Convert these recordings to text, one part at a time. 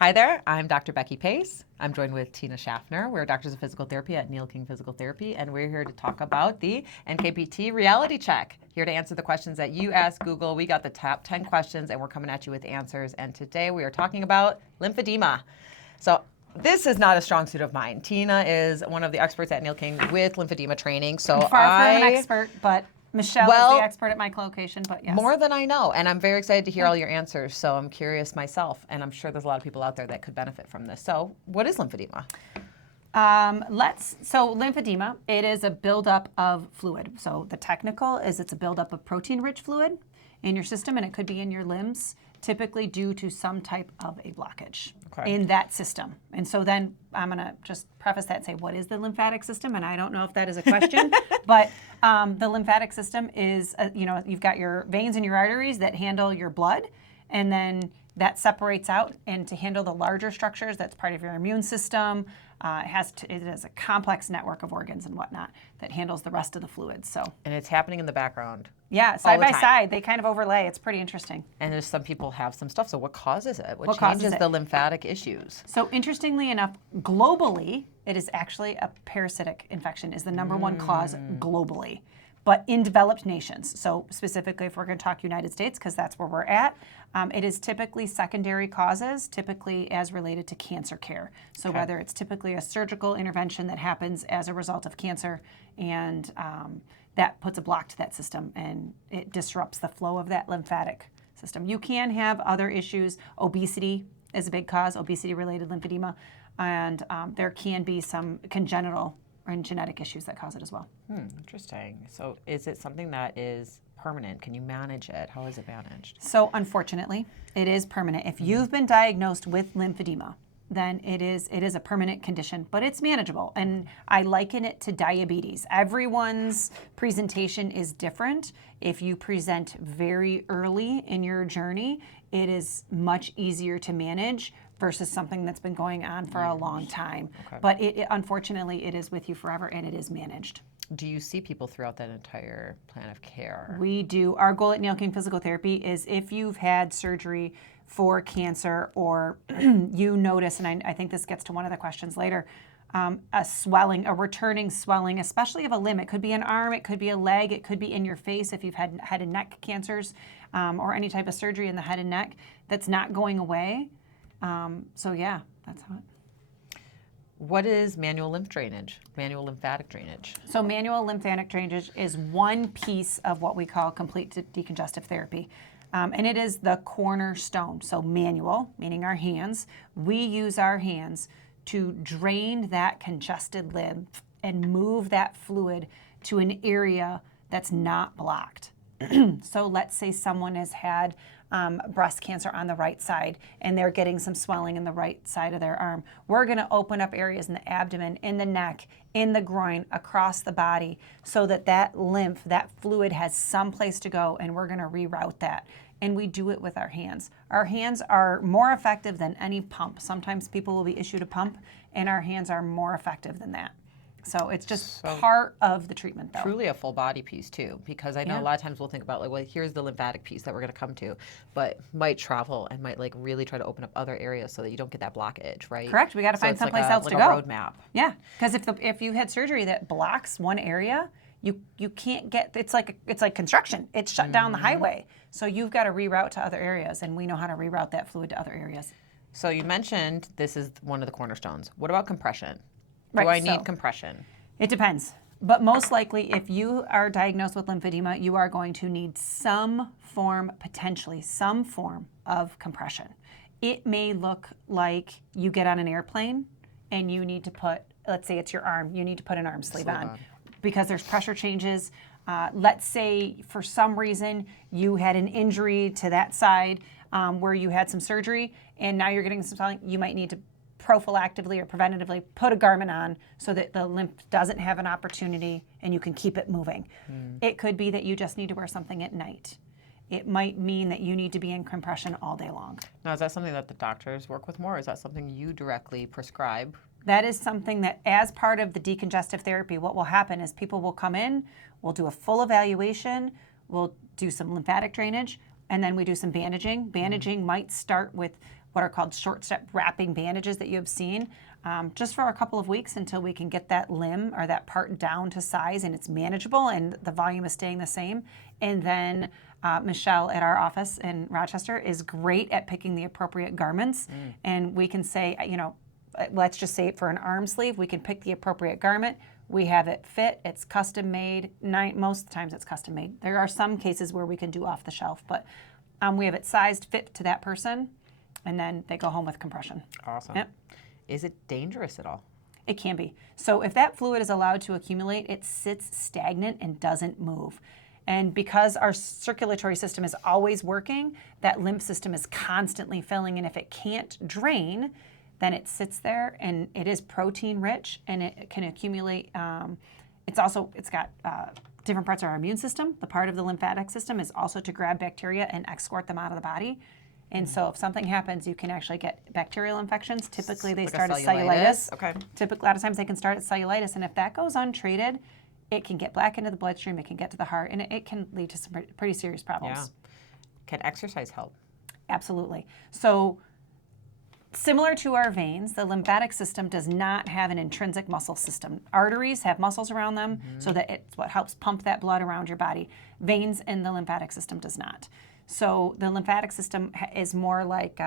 Hi there, I'm Dr. Becky Pace. I'm joined with Tina Schaffner. We're doctors of physical therapy at Neil King Physical Therapy, and we're here to talk about the NKPT Reality Check. Here to answer the questions that you asked Google. We got the top 10 questions, and we're coming at you with answers. And today we are talking about lymphedema. So this is not a strong suit of mine. Tina is one of the experts at Neil King with lymphedema training. So I'm far from an expert, but Michelle is the expert at my location, but yes. More than I know, and I'm very excited to hear all your answers, so I'm curious myself, and I'm sure there's a lot of people out there that could benefit from this. So what is lymphedema? So lymphedema, it is a buildup of fluid. So the technical is it's a buildup of protein-rich fluid in your system, and it could be in your limbs, typically due to some type of a blockage in that system. And so then I'm going to just preface that and say, what is the lymphatic system? And I don't know if that is a question, but the lymphatic system is, you've got your veins and your arteries that handle your blood, and then that separates out, and to handle the larger structures, that's part of your immune system. It is a complex network of organs and whatnot that handles the rest of the fluids. So, and it's happening in the background. Yeah, side by side, they kind of overlay. It's pretty interesting. And there's some people have some stuff. So what causes it? What changes the lymphatic issues? So interestingly enough, globally, it is actually a parasitic infection is the number one cause globally. But in developed nations, so specifically if we're going to talk United States, because that's where we're at, it is typically secondary causes, typically as related to cancer care. So whether it's typically a surgical intervention that happens as a result of cancer, and that puts a block to that system, and it disrupts the flow of that lymphatic system. You can have other issues. Obesity is a big cause, obesity-related lymphedema, and there can be some congenital and genetic issues that cause it as well. Interesting. So is it something that is permanent? Can you manage it? How is it managed? So unfortunately, it is permanent. If you've been diagnosed with lymphedema, then it is a permanent condition, but it's manageable. And I liken it to diabetes. Everyone's presentation is different. If you present very early in your journey, it is much easier to manage versus something that's been going on for a long time. But unfortunately, it is with you forever, and it is managed. Do you see people throughout that entire plan of care? We do. Our goal at Neil King Physical Therapy is if you've had surgery for cancer, or you notice, and I think this gets to one of the questions later, a swelling, a returning swelling, especially of a limb. It could be an arm, it could be a leg, it could be in your face if you've had head and neck cancers, or any type of surgery in the head and neck that's not going away. So yeah, that's how it. What is manual lymph drainage, manual lymphatic drainage? So manual lymphatic drainage is one piece of what we call complete decongestive therapy. And it is the cornerstone. So manual, meaning our hands, we use our hands to drain that congested lymph and move that fluid to an area that's not blocked. So let's say someone has had breast cancer on the right side, and they're getting some swelling in the right side of their arm. We're going to open up areas in the abdomen, in the neck, in the groin, across the body, so that that lymph, that fluid has some place to go, and we're going to reroute that. And we do it with our hands. Our hands are more effective than any pump. Sometimes people will be issued a pump, and our hands are more effective than that. So it's just part of the treatment, though. Truly a full body piece, too, because I know a lot of times we'll think about, like, well, here's the lymphatic piece that we're going to come to, but might travel and might, like, really try to open up other areas so that you don't get that blockage, right? Correct. We got to find someplace else to go. Like a roadmap. Yeah, because if you had surgery that blocks one area, you can't get. It's like construction. It's shut down the highway, so you've got to reroute to other areas, and we know how to reroute that fluid to other areas. So you mentioned this is one of the cornerstones. What about compression? Do I need compression? It depends. But most likely, if you are diagnosed with lymphedema, you are going to need potentially some form of compression. It may look like you get on an airplane and you need to put, let's say it's your arm, you need to put an arm sleeve on because there's pressure changes. Let's say for some reason you had an injury to that side where you had some surgery and now you're getting some swelling, you might need to prophylactically or preventatively put a garment on so that the lymph doesn't have an opportunity and you can keep it moving. It could be that you just need to wear something at night. It might mean that you need to be in compression all day long. Now, is that something that the doctors work with more, or is that something you directly prescribe? That is something that, as part of the decongestive therapy, what will happen is people will come in, we'll do a full evaluation, we'll do some lymphatic drainage, and then we do some bandaging. Bandaging might start with what are called short step wrapping bandages that you have seen, just for a couple of weeks until we can get that limb or that part down to size and it's manageable and the volume is staying the same. And then Michelle at our office in Rochester is great at picking the appropriate garments. And we can say, let's just say for an arm sleeve, we can pick the appropriate garment. We have it fit. It's custom made. Most of the times it's custom made. There are some cases where we can do off the shelf, but we have it sized fit to that person, and then they go home with compression. Awesome. Yep. Is it dangerous at all? It can be. So if that fluid is allowed to accumulate, it sits stagnant and doesn't move. And because our circulatory system is always working, that lymph system is constantly filling, and if it can't drain, then it sits there, and it is protein rich, and it can accumulate. It's got different parts of our immune system. The part of the lymphatic system is also to grab bacteria and escort them out of the body. And so if something happens, you can actually get bacterial infections. Typically, they start as cellulitis. Okay. Typically, a lot of times they can start at cellulitis, and if that goes untreated, it can get back into the bloodstream, it can get to the heart, and it can lead to some pretty serious problems. Yeah. Can exercise help? Absolutely. So similar to our veins, the lymphatic system does not have an intrinsic muscle system. Arteries have muscles around them, so that it's what helps pump that blood around your body. Veins in the lymphatic system does not. So the lymphatic system is more like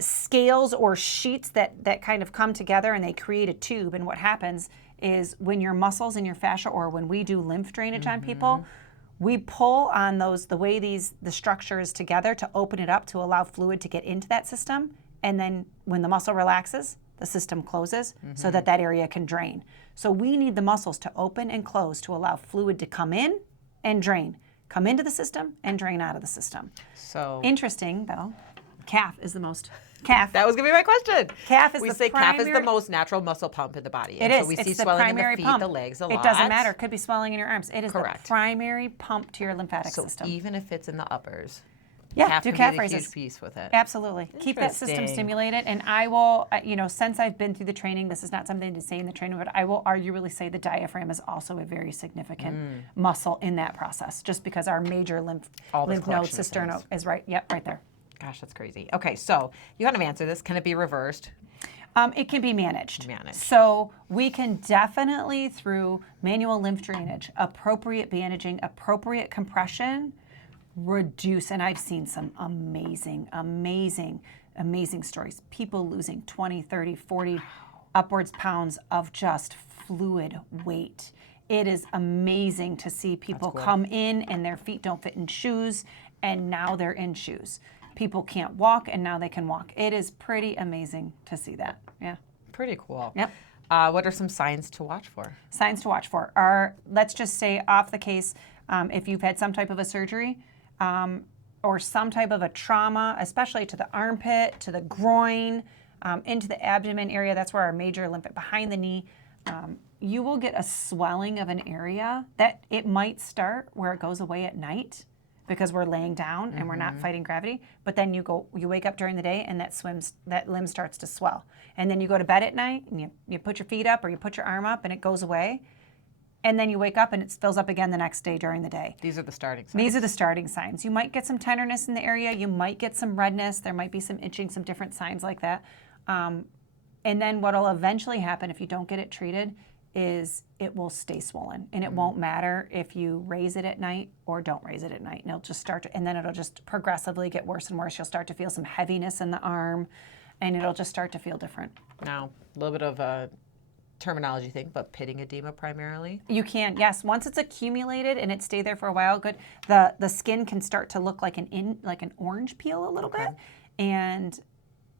scales or sheets that kind of come together and they create a tube. And what happens is when your muscles and your fascia, or when we do lymph drainage on people, we pull on the way the structure is together to open it up to allow fluid to get into that system. And then when the muscle relaxes, the system closes so that area can drain. So we need the muscles to open and close to allow fluid to come in and drain. Come into the system and drain out of the system. So interesting, though, calf is the most. That was going to be my question. Calf is we the say primary, calf is the most natural muscle pump in the body. It is. So we it's see the swelling in the primary feet, pump. the legs a lot. It doesn't matter. It could be swelling in your arms. It is Correct. the primary pump to your lymphatic system. So even if it's in the uppers, yeah, do calf can be a raises. huge piece with it. Absolutely. Keep that system stimulated. And I will, since I've been through the training, this is not something to say in the training, but I will arguably say the diaphragm is also a very significant muscle in that process, just because our major lymph node cisterna is right there. Gosh, that's crazy. Okay, so you kind of answered this. Can it be reversed? It can be managed. So we can definitely, through manual lymph drainage, appropriate bandaging, appropriate compression, reduce. And I've seen some amazing stories. People losing 20, 30, 40 upwards pounds of just fluid weight. It is amazing to see people come in and their feet don't fit in shoes, and now they're in shoes. People can't walk, and now they can walk. It is pretty amazing to see that. Yeah. Pretty cool. Yep. What are some signs to watch for? Signs to watch for are, let's just say off the case, if you've had some type of a surgery or some type of a trauma, especially to the armpit, to the groin, into the abdomen area, that's where our major lymph, behind the knee, you will get a swelling of an area that it might start where it goes away at night, because we're laying down and we're not fighting gravity. But then you wake up during the day and that limb starts to swell. And then you go to bed at night and you put your feet up or you put your arm up and it goes away. And then you wake up and it fills up again the next day during the day. These are the starting signs. These are the starting signs. You might get some tenderness in the area. You might get some redness. There might be some itching, some different signs like that. And then what will eventually happen if you don't get it treated is it will stay swollen, and it won't matter if you raise it at night or don't raise it at night. And it'll just and then it'll just progressively get worse and worse. You'll start to feel some heaviness in the arm, and it'll just start to feel different. Now, a little bit of a terminology thing, but pitting edema primarily? You can, yes. Once it's accumulated and it stayed there for a while, good. The skin can start to look like an orange peel a little bit, and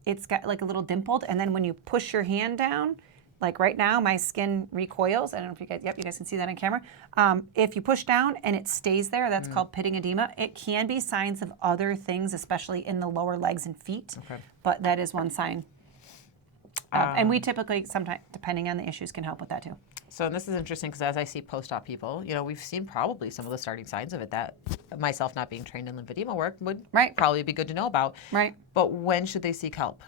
it's got like a little dimpled. And then when you push your hand down, like right now, my skin recoils. I don't know if you guys can see that on camera. If you push down and it stays there, that's called pitting edema. It can be signs of other things, especially in the lower legs and feet. Okay. But that is one sign. And we typically, sometimes, depending on the issues, can help with that too. So, and this is interesting because as I see post-op people, we've seen probably some of the starting signs of it that myself not being trained in lymphedema work would probably be good to know about. Right. But when should they seek help?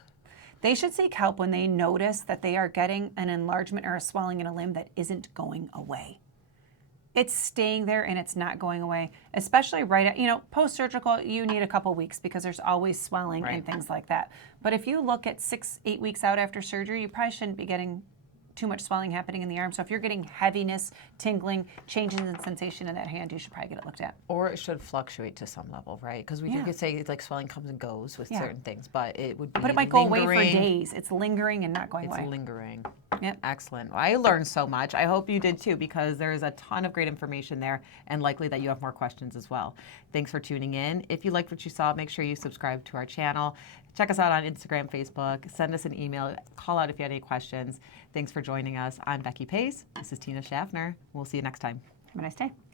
They should seek help when they notice that they are getting an enlargement or a swelling in a limb that isn't going away. it's staying there and it's not going away, especially right at, post-surgical, you need a couple weeks because there's always swelling and things like that. But if you look at 6-8 weeks out after surgery, you probably shouldn't be getting too much swelling happening in the arm. So if you're getting heaviness, tingling, changes in sensation in that hand, you should probably get it looked at. Or it should fluctuate to some level, right? Because we could say like swelling comes and goes with certain things, but it would be But it might go away for days. It's lingering and not going away. It's lingering. Yep. Excellent. Well, I learned so much. I hope you did too, because there's a ton of great information there and likely that you have more questions as well. Thanks for tuning in. If you liked what you saw, make sure you subscribe to our channel. Check us out on Instagram, Facebook. Send us an email. Call out if you had any questions. Thanks for joining us. I'm Becky Pace. This is Tina Schaffner. We'll see you next time. Have a nice day.